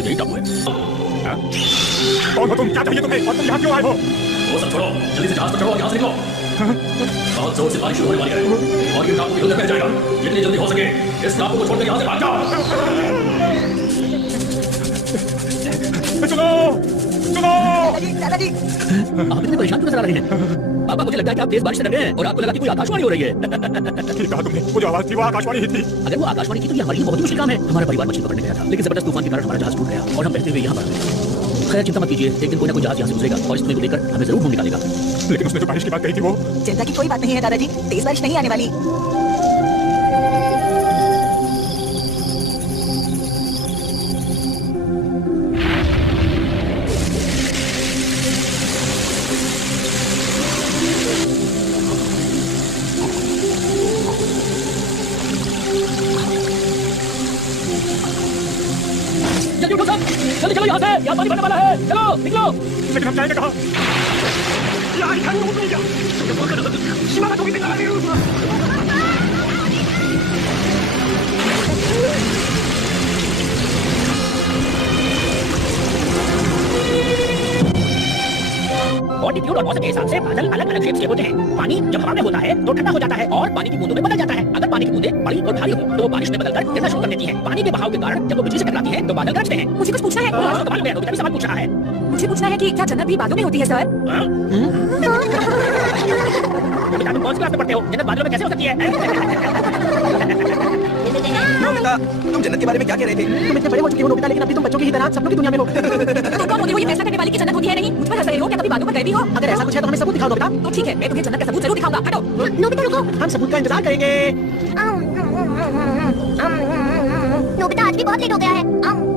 हमारी यही टापू है। कौन हो तुम, क्या चाहिए तुम्हें और तुम यहाँ क्यों आए हो? वो सब छोड़ो, जल्दी से जहाज पर चढ़ो और यहाँ से निकलो। बहुत जोर से बारिश शुरू होने वाली है और ये टापू हिलने जाएगा। जितनी जल्दी हो सके इस टापू को छोड़कर यहाँ से भाग जाओ। चलो चलो। दादाजी आप इतने परेशान क्यों नजर आ रहे हैं? पापा मुझे लगता है कि आप तेज बारिश से डर रहे हैं और आपको लगा कि कोई आकाशवाणी हो रही है। ठीक कहा तुमने, वो जो आवाज थी वो आकाशवाणी ही थी। अगर वो आकाशवाणी थी तो ये हमारे लिए बहुत ही मुश्किल काम है। हमारा परिवार मछली पकड़ने गया था लेकिन जबरदस्त तूफान के कारण हमारा जहाज टूट गया और हम बहते हुए यहाँ पर। खैर चिंता मत कीजिए, एक दिन कोई ना कोई जहाज यहाँ से गुजरेगा और इस तुम्हें को लेकर हमें जरूर ढूंढ निकालेगा। लेकिन उसने जो बारिश की बात कही थी वो। चिंता की कोई बात नहीं है दादाजी, तेज बारिश नहीं आने वाली। जल्दी उठो सब, जल्दी चलो यहाँ से, यहाँ पानी भरने वाला है। चलो निकलो। लेकिन हम जाएंगे कहाँ? ऑल्टीट्यूड और मौसम के हिसाब से बादल अलग अलग शेप के होते हैं। पानी जब हवा में होता है तो ठंडा हो जाता है और पानी की बूंदों में बदल जाता है। अगर पानी की बूंदें बड़ी और भारी हो तो बारिश में बदलकर गिरना शुरू कर देती हैं। पानी के बहाव के कारण जब वो बिजली से टकराती है तो बादल गरजते हैं। मुझे कुछ पूछना है। सवाल में नोबिता भी सवाल पूछ रहा है। मुझे पूछना है कि क्या जन्नत भी बादलों में होती है सर? नोबिता तुम कौन सी क्लास में पढ़ते हो? जन्नत बादलों में कैसे हो सकती है? नोबिता, तुम जन्नत के बारे में क्या कह रहे थे? तुम इतने बड़े हो चुके हो नोबिता, लेकिन अभी तुम बच्चों की ही तरह सपनों की दुनिया में हो। तुम कौन होते हो ये फैसला करने वाली की जन्नत होती है नहीं? मुझ पर हंस रहे हो? क्या कभी बादलों पर गए भी हो? अगर ऐसा कुछ है तो हमें सबूत दिखाओ नोबिता। तो ठीक है, मैं तुम्हें जन्नत का सबूत जरूर दिखाऊंगा। हटो। नोबिता रुको। हम सबूत का इंतजार करेंगे। नोबिता आज भी बहुत लेट हो गया है।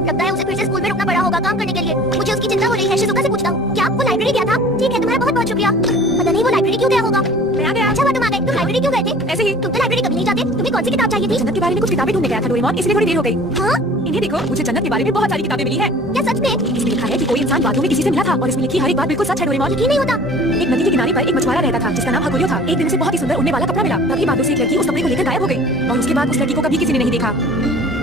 लगता है उसे फिर से स्कूल में रुकना पड़ा होगा काम करने के लिए। मुझे उसकी चिंता हो रही है। शिजुका से पूछता हूँ। क्या आपको लाइब्रेरी गया था? ठीक है, तुम्हारा बहुत बहुत शुक्रिया। पता नहीं वो लाइब्रेरी क्यों गया होगा। मैं आ गया। अच्छा हुआ तुम आ गए। तुम लाइब्रेरी क्यों गए थे? ऐसे ही। तुम तो लाइब्रेरी कभी नहीं जाते। तुम्हें कौन सी किताब चाहिए थी? जन्नत के बारे में कुछ किताबें ढूंढने गया था डोरेमोन, इसलिए थोड़ी देर हो गई। हाँ? इन्हें देखो, मुझे जन्नत के बारे में बहुत सारी किताबें मिली है। क्या सच में? इसमें लिखा है कि कोई इंसान बादलों में किसी से मिला था और इसमें लिखी हर एक बात बिल्कुल सच है डोरेमोन। यकीन नहीं होता। एक नदी के किनारे पर एक मछुआरा रहता था जिसका नाम हकुरियो था। एक दिन उसे बहुत ही सुंदर उड़ने वाला कपड़ा मिला। तभी बादलों से एक लड़की उस कपड़े को लेकर गायब हो गई और उसके बाद उस लड़की को कभी किसी ने नहीं देखा।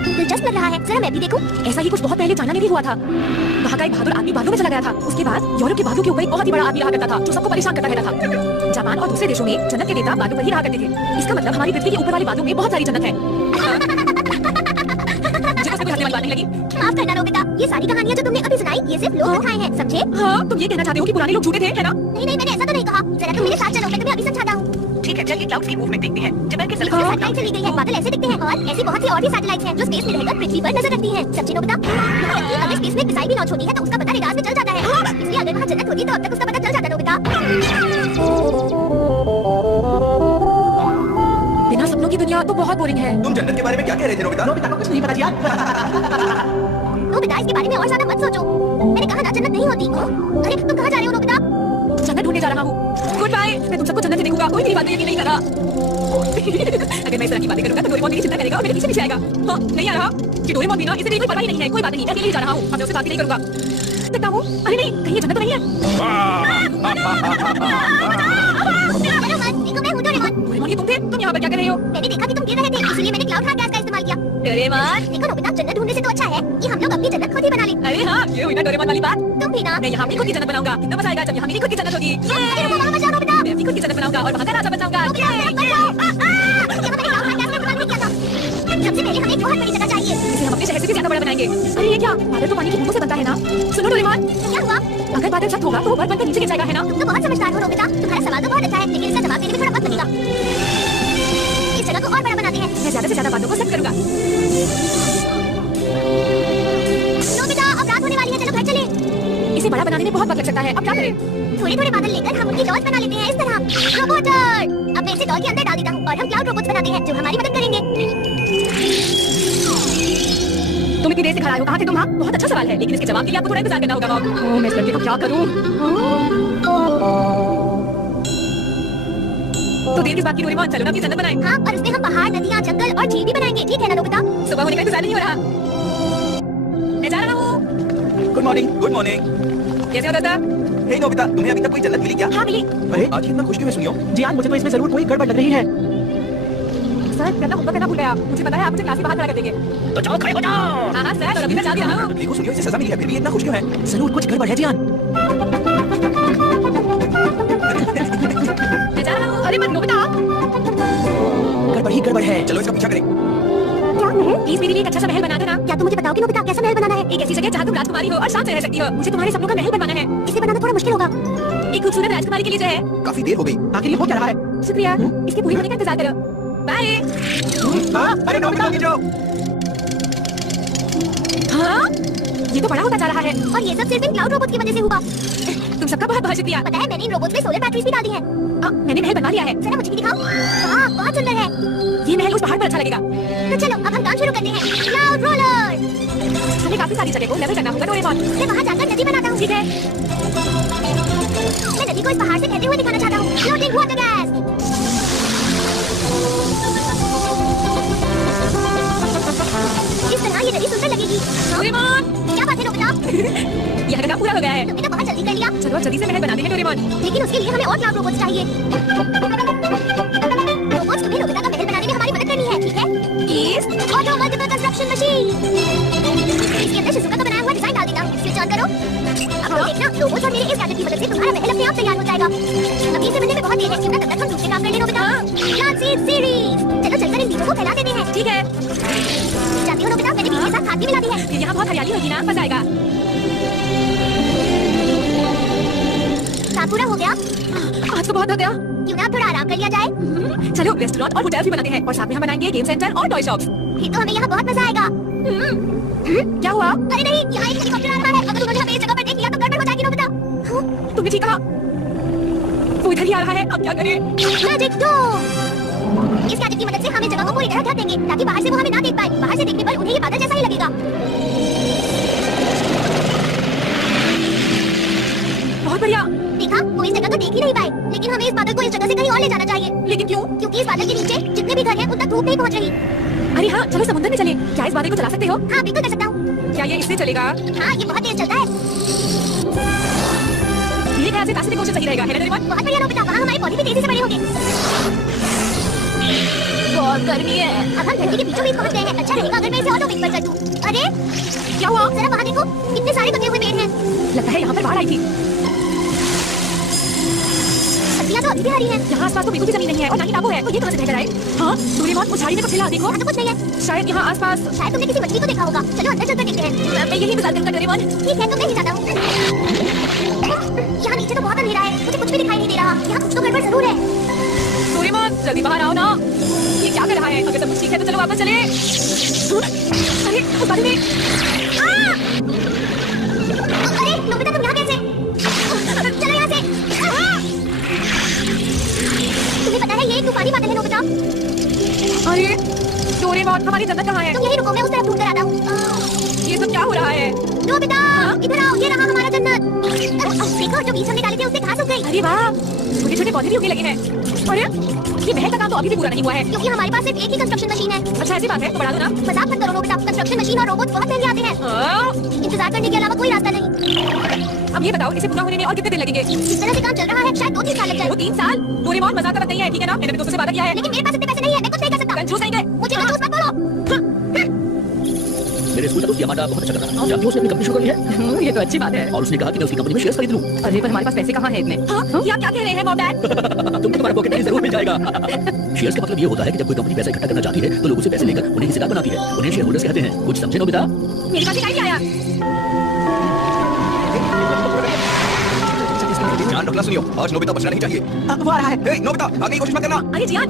दिलचस्प लग रहा है, जरा मैं भी देखूं। ऐसा ही कुछ बहुत पहले चाइना में भी हुआ था। वहाँ का एक बहादुर आदमी बादलों में चला गया था। उसके बाद यूरोप के बादलों के ऊपर एक बहुत ही बड़ा आदमी रहा करता था जो सबको परेशान करता रहता था। जापान और दूसरे देशों में जन्नत के देवता बादलों पर ही रहा करते थे। इसका मतलब हमारी पृथ्वी के ऊपर वाले बादलों में बहुत सारी जन्नत है। मुझे उसमें कोई हंसने वाली बात नहीं लगी। माफ करना नोबिता, ये सारी कहानियाँ जो तुमने अभी सुनाई ये सिर्फ लोग बताए हैं, समझे? हाँ, तुम ये कहना चाहते हो कि पुराने लोग झूठे थे, है ना? नहीं नहीं, मैंने ऐसा तो नहीं कहा। जरा तुम मेरे साथ चलो, मैं तुम्हें अभी समझाता हूँ। ठीक है, चलिए क्लाउड्स की मूवमेंट देखते हैं। जबल के सैटेलाइट चली गई है, बादल ऐसे दिखते हैं और ऐसी बहुत सी और भी सैटेलाइट्स हैं जो स्पेस में रहकर पृथ्वी पर नजर रखती हैं। समझे नोबिता? अगर स्पेस में मिसाइल भी लॉन्च होती है तो उसका पता रेडार में चल जाता है। इसलिए अगर वहाँ जन्नत होती तो अब तक उसका पता चल जाता नोबिता। बिना सपनों की दुनिया तो बहुत बोरिंग है। तुम जन्नत के बारे में क्या कह रहे थे नोबिता? नोबिता को कुछ नहीं पता यार। नोबिता इसके बारे में और ज्यादा मत सोचो। मैंने कहा ना जन्नत नहीं होती। अरे तुम कहाँ जा रहे हो नोबिता? जन्नत ढूंढने जा रहा हूँ। Good bye. मैं तुम सबको जन्नत से देखूंगा। कोई मेरी बातें यकीन नहीं कर रहा। अगर मैं इस तरह की बातें करूंगा तो डोरेमोन मेरी चिंता करेगा और मेरे पीछे पीछे आएगा। हाँ, नहीं आ रहा कि डोरेमोन भी ना, इसे कोई परवाह ही नहीं है। कोई बात नहीं, मैं अकेले ही जा रहा हूँ। अब मैं उससे बात नहीं करूंगा। देखता हूँ। अरे नहीं, कहीं ये जन्नत तो नहीं है। देखो मैं हूँ डोरेमोन। डोरेमोन ये तुम थे? तुम यहाँ पर क्या कर रहे हो? मैंने देखा कि तुम गिर रहे थे, इसलिए मैंने क्लाउड हार्ट गैस का इस्तेमाल किया। डोरेमोन देखो नोबिता, जन्नत ढूंढने से तो अच्छा है कि हम लोग अपनी जन्नत खुद ही बना लें। अरे हाँ, ये हुई ना डोरेमोन वाली बात। तुम भी ना। मैं यहाँ अपनी खुद की जन्नत बनाऊंगा। कितना मजा आएगा जब यहाँ मेरी खुद की जन्नत होगी। अरे रुको, वहाँ मत जाओ नोबिता। मैं अपनी खुद की जन्नत बनाऊंगा और वहाँ का राजा बन जाऊंगा। सबसे पहले हमें एक बहुत बड़ी जगह चाहिए। इसे हम अपने शहर से भी ज्यादा बड़ा बनाएंगे। अरे ये क्या? बादल तो पानी की बूंदों से बनता है ना? सुनो डोरेमोन, क्या हुआ? अगर बादल छत होगा तो ऊपर बनकर नीचे गिर जाएगा, है ना? तुम तो बहुत समझदार हो नोबिता। तुम्हारा सवाल तो बहुत अच्छा है, लेकिन इसका जवाब देने में थोड़ा वक्त लगेगा। इस जगह को और बड़ा बनाते हैं। मैं ज्यादा से ज्यादा बादलों को सेट करूंगा। नोबिता, अब रात होने वाली है, चलो घर चलें। इसे बड़ा बनाने में बहुत वक्त लग सकता है। अब क्या करें? थोड़े थोड़े बादल लेकर हम उनकी डॉल्स बना लेते हैं इस तरह। रोबोटर। अब मैं इसे डॉल के अंदर डाल देता हूँ और हम क्लाउड रोबोट्स बनाते हैं जो हमारी मदद करेंगे। तुम इतनी देर से खड़ा हो, कहाँ थे तुम? हाँ, बहुत अच्छा सवाल है, लेकिन इसके जवाब के लिए आपको थोड़ा इंतजार करना होगा। ओह, मैं इस लड़के को क्या करूँ? तो देर किस बात की डोरेमोन, चलो ना अपनी जन्नत बनाएं। हाँ, और उसमें हम पहाड़, नदियाँ, जंगल और झील भी बनाएंगे, ठीक है ना नोबिता? सुबह होने का इंतजार नहीं हो रहा। मैं जा रहा हूँ। Good morning. Good morning. कैसे हो दादा? हे नोबिता, तुम्हें अभी तक कोई जन्नत मिली क्या? हाँ मिली। अरे आज कितना खुश क्यों मैं सुनियो? जी हाँ, मुझे तो इसमें जरूर कोई गड़बड़ लग रही है। सर मैं होमवर्क करना भूल गया। मुझे पता है आप मुझे क्लास के बाहर खड़ा कर देंगे। तो चलो खड़े हो जाओ। हाँ सर, और अभी मैं जा भी रहा हूँ। देखो सुनियो, इसे सजा मिली है, फिर भी इतना खुश क्यों है? जरूर कुछ गड़बड़ है जियान। मैं जा रहा हूँ। अरे मत नोबिता। गड़बड़ ही गड़बड़ है। चलो इसका पीछा करें। क्या महल? प्लीज मेरे लिए एक अच्छा सा महल बना देना। क्या तुम मुझे बताओगे नोबिता कैसा महल बनाना है? एक ऐसी जगह जहाँ तुम राजकुमारी हो और शांत रह सकती हो। मुझे तुम्हारे सपनों का महल बनवाना है। इसे बनाना थोड़ा मुश्किल होगा। एक खूबसूरत राजकुमारी के लिए जो है। काफी देर हो गई। आखिर ये हो क्या रहा है? शुक्रिया, इसके पूरी होने का इंतजार करो। बाय। अरे नोबिता रुक जाओ। हाँ, ये तो बड़ा होता जा रहा है। और ये सब सिर्फ इन क्लाउड रोबोट की वजह से हुआ। तुम सबका बहुत बहुत शुक्रिया। पता है मैंने इन रोबोट्स में सोलर बैटरीज भी डाली हैं। मैंने महल बनवा लिया है। जरा मुझे भी दिखाओ। वाह, बहुत सुंदर है। ये महल उस पहाड़ पर अच्छा लगेगा। तो चलो अब हम काम शुरू करते हैं। Cloud roller. हमें काफी सारी जगह को लेवल करना होगा डोरेमोन। मैं वहाँ जाकर नदी बनाता हूँ। ठीक है। मैं नदी को इस पहाड़ से बहते हुए दिखाना चाहता हूँ। Floating water gas. इस तरह ये नदी सुंदर लगेगी। डोरेमोन, क्या बात है नोबिता? यह काम पूरा हो गया है। तुमने तो बहुत जल्दी कर लिया। चलो जल्दी से महल बना देंगे डोरेमोन। लेकिन उसके लिए हमें और क्लाउड रोबोट्स चाहिए। रोबोट्स तुम्हें नोबिता का महल बनाने में हमारी मदद करनी है, ठीक है? East auto multiple construction machine. इसके अंदर शिजुका का बनाया हुआ डिजाइन डाल देना। स्विच ऑन करो। अब तो देखना, रोबोट्स और मेरे इस गैजेट की मदद से तुम्हारा महल अपने आप तैयार हो जाएगा। अभी इसे बनने में बहुत देर है, क्यों ना तब तक हम दूसरे काम कर लें नोबिता। Classic series. चलो चलकर इन बीजों को फैला देते हैं। ठीक है। जानती हो नोबिता, मैंने बीज के साथ खाद भी मिला दी है। यहाँ बहुत हरियाली होगी ना, मजा आएगा। काम पूरा हो गया। आज तो बहुत हो गया। क्यों ना थोड़ा आराम कर लिया जाए? चलो रेस्टोरेंट और होटल भी बनाते हैं और साथ में हम बनाएंगे गेम सेंटर और टॉय शॉप्स। फिर तो हमें यहाँ बहुत मजा आएगा। क्या हुआ? अरे नहीं, यहाँ एक हेलीकॉप्टर आ रहा है। अगर उन्होंने हमें इस जगह पर देख लिया तो गड़बड़ हो जाएगी नोबिता। तुमने ठीक कहा। वो इधर ही आ रहा है, अब क्या करें? मैजिक डोम। इस गैजेट की मदद से हम इस जगह को पूरी तरह ढक देंगे ताकि बाहर से वो हमें ना देख पाए। बाहर से देखने पर उन्हें ये बादल जैसा ही लगेगा। बहुत बढ़िया। देखा, वो इस जगह को देख ही नहीं पाए। लेकिन हमें इस बादल को इस जगह से कहीं और ले जाना चाहिए। लेकिन क्यों? क्योंकि इस बादल के नीचे जितने भी घर हैं उन तक धूप नहीं पहुंच रही। अरे हाँ, चलो समुद्र में चले। क्या इस बादल को चला सकते हो? हाँ बिल्कुल कर सकता हूँ। क्या ये इससे चलेगा? हाँ, ये बहुत तेज चलता है। मेरे ख्याल से रास्ते में सही रहेगा, है ना डोरेमोन? बहुत बढ़िया नोबिता, वहाँ हमारे पौधे भी तेजी से बड़े होंगे। बहुत गर्मी है। अब हम धरती के बीचों बीच पहुंच गए हैं। अच्छा रहेगा अगर मैं इसे ऑटोमेटिक पर कर दूं। अरे क्या हुआ? जरा वहाँ देखो, कितने सारे कटे हुए पेड़ हैं। लगता है यहाँ पर बाढ़ आई थी। पत्तियाँ तो अभी भी हरी हैं। यहाँ आसपास तो बिल्कुल भी जमीन नहीं है और ना ही टापू है। तो ये कहाँ से बहकर आए? हाँ, डोरेमोन उस झाड़ी में कुछ हिला, देखो। यहाँ तो कुछ नहीं है। शायद यहाँ आसपास। शायद तुमने किसी मछली को देखा होगा। चलो अंदर चलकर देखते हैं। मैं यही इंतजार करूंगा डोरेमोन। ठीक है, तुमने ही जाता हूँ। यहाँ नीचे तो बहुत अंधेरा है, मुझे कुछ भी दिखाई नहीं दे रहा। यहाँ कुछ तो गड़बड़ जरूर है। डोरेमोन जल्दी बाहर आओ ना। ये क्या कर रहा है? अगर सब कुछ ठीक है तो चलो वापस चले। अरे उस बारी में। अरे नोबिता, तुम यहाँ कैसे? चलो यहाँ से। तुम्हें पता है ये एक तूफानी बादल है नोबिता। अरे डोरेमोन, हमारी जन्नत कहाँ है? तुम यही रुको, मैं उस तरफ ढूंढ कर आता हूँ। ये सब क्या हो रहा है? नोबिता, इधर आओ, ये रहा हमारा जन्नत। देखो, जो बीज हमने डाले थे उससे घास उग गई। अरे वाह, छोटे छोटे पौधे भी उगने लगे हैं। अरे ये महल का काम तो अभी भी पूरा नहीं हुआ है। क्योंकि हमारे पास सिर्फ एक ही कंस्ट्रक्शन मशीन है। अच्छा ऐसी बात है तो बढ़ा दो ना। मजाक मत करो नोबिता, कंस्ट्रक्शन मशीन और रोबोट बहुत महंगे आते हैं। इंतजार करने के अलावा कोई रास्ता नहीं। अब ये बताओ, इसे पूरा होने में और कितने दिन लगेंगे? इस तरह से काम चल रहा है, शायद 2-3 साल लग जाए। वो 3 साल? डोरेमोन मजाक का बात नहीं है, ठीक है ना? मैंने अपने दोस्तों से वादा किया है। लेकिन मेरे पास इतने पैसे नहीं है, मैं कुछ नहीं कर सकता। कंजूस नहीं गए। मुझे कंजूस मत बोलो। मेरे स्कूल का दोस्त यामाटा बहुत अच्छा कर रहा है। जानती हो उसने अपनी कंपनी शुरू कर ली है ये तो अच्छी बात है। और उसने कहा कि मैं उसकी कंपनी में शेयर्स खरीद लूं। अरे पर हमारे पास पैसे कहाँ हैं इतने? हाँ? क्या कह रहे हैं मॉम डैड? तुमको तुम्हारे पॉकेट मनी जरूर मिल जाएगा। शेयर्स का मतलब ये होता है कि जब कोई कंपनी पैसा इकट्ठा करना चाहती है तो लोगों से पैसे लेकर उन्हें हिस्सेदार बनाती है। उन्हें शेयर होल्डर्स कहते हैं। कुछ समझे नोबिता? मेरे पास एक आइडिया आया। ध्यान रखना सुनियो, आज नोबिता बचना नहीं चाहिए। वो आ रहा है। ए, नोबिता भागने की कोशिश मत करना। अरे जियान,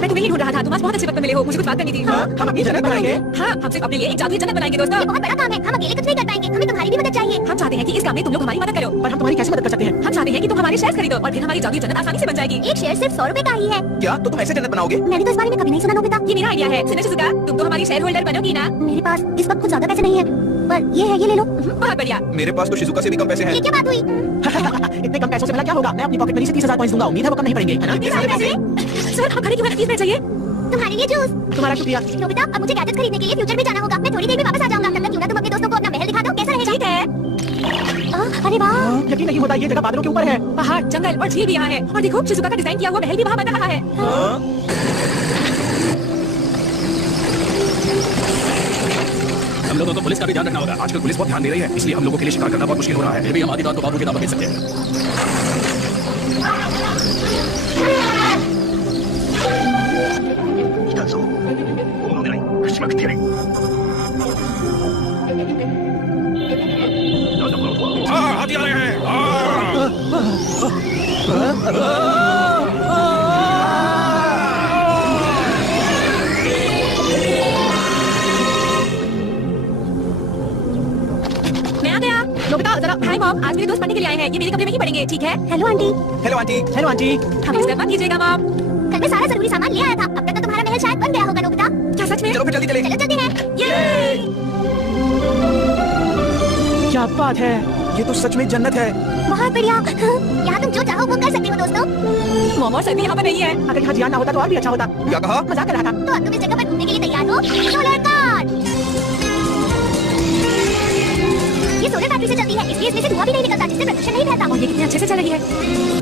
मैं तुम्हें ही ढूंढ रहा था। तुम आज बहुत अच्छे वक्त में मिले हो। मुझे कुछ बात करनी थी। हम अपनी जन्नत बनाएंगे। हाँ, हम सिर्फ अपने लिए एक जादुई जन्नत बनाएंगे दोस्तों। ये बहुत बड़ा काम है, हम अकेले कुछ नहीं कर पाएंगे। हमें तुम्हारी भी मदद चाहिए। हम चाहते हैं कि इस काम में तुम लोग हमारी मदद करो। पर हम तुम्हारी कैसे मदद कर सकते हैं? हम चाहते हैं कि तुम हमारे शेयर खरीदो और फिर हमारी जादुई जन्नत आसानी से बन जाएगी। एक शेयर सिर्फ 100 रुपए का ही है। क्या तो तुम ऐसे जन्नत बनाओगे? मैंने तो इस बारे में कभी नहीं सुना नोबिता। ये मेरा आइडिया है। सुनो शिजुका, तुम तो हमारी शेयर होल्डर बनोगी ना? मेरे पास इस वक्त कुछ ज्यादा पैसे नहीं है, पर ये है, ये ले लो। बहुत बढ़िया। मेरे पास तो शिजुका से भी कम पैसे हैं। ये क्या बात हुई? इतने कम पैसों से भला क्या होगा? मैं अपनी पॉकेट मनी से 30,000 कॉइंस दूंगा। उम्मीद है वो कम नहीं पड़ेंगे, है ना? इतने सारे पैसे? सर आप खड़े क्यों हैं? प्लीज चाहिए। तुम्हारे लिए जूस। तुम्हारा शुक्रिया। नोबिता, अब मुझे गैजेट खरीदने के लिए फ्यूचर में जाना होगा। मैं थोड़ी देर में वापस आ जाऊंगा। तब तक क्यों ना तुम अपने दोस्तों को अपना महल दिखा दो, कैसा रहेगा? ठीक है। अरे वाह, यकीन नहीं होता, ये जगह बादलों के ऊपर है। पहाड़, जंगल और झील भी यहाँ है। और देखो शिजुका का डिजाइन किया हुआ महल भी वहाँ बन रहा है। लोगों को पुलिस का भी ध्यान रखना होगा। आजकल पुलिस बहुत ध्यान दे रही है, इसलिए हम लोगों के लिए शिकार करना बहुत मुश्किल हो रहा है। फिर भी हम आधी रात को बाबू के दावा भेज सकते हैं। हाथी आ रहे हैं। मैं आ गया। नोबिता जरा हाय मॉम, आज मेरे दोस्त पढ़ने के लिए आए हैं। ये मेरे कमरे में ही पढ़ेंगे, ठीक है? Hello aunty. Hello aunty. Hello aunty. हमें डिस्टर्ब मत कीजिएगा मॉम। कल मैं सारा जरूरी सामान ले आया था। अब तक तो तुम्हारा महल शायद बन गया होगा नोबिता। क्या सच में? चलो फिर जल्दी चले। चलो चलते हैं। ये क्या बात है, ये तो सच में जन्नत है। बहुत बढ़िया। यहाँ तुम जो चाहो वो कर सकते हो दोस्तों। मॉम और सर भी यहाँ पर नहीं है। अगर यहाँ जियान ना होता तो और भी अच्छा होता। क्या कहा? मजाक कर रहा था। तो अब तुम इस जगह पर घूमने के लिए तैयार हो? Solar car. ये सोलर बैटरी से चलती है, इसलिए इसमें से धुआं भी नहीं निकलता, जिससे प्रदूषण नहीं फैलता। और ये कितने अच्छे से चल रही है।